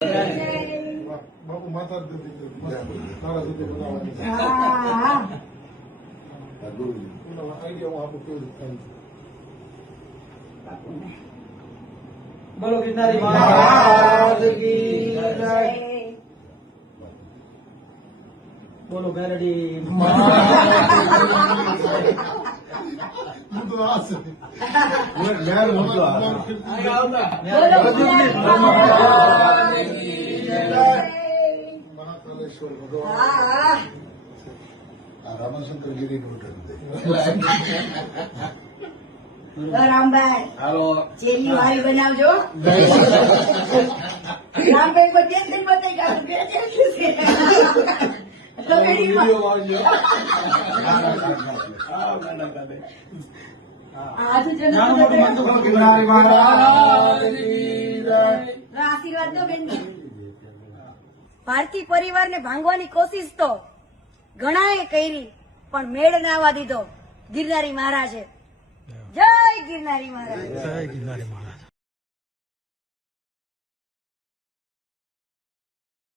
બાપુ માતા તારા સુધી બનાવવાની છે. આઈડિયા હું આપું કેવી રીતે થાય છે. બોલો ગિરનારી મહારાજ કી જય. બોલો મેરડી હું તો આ છે મેર મોટો મહાકાલેશ્વર ભગવાન રામાશંકર ગીરી નું રામભાઈ હાલો ચેલી વાળી બનાવજો. રામભાઈ કોઈ ટેન્શન બતાવી ગયા બે ચેલી છે. વિડીયો આવજો. ગિરનારી મહારાજ આશીર્વાદ દો બેન. ભારતીય પરિવારને ભાંગવાની કોશિશ તો ઘણાએ કરી પણ મેળ ના આવવા દીધો ગિરનારી મહારાજે. જય ગિરનારી મહારાજ. જય ગિરનારી મહારાજ.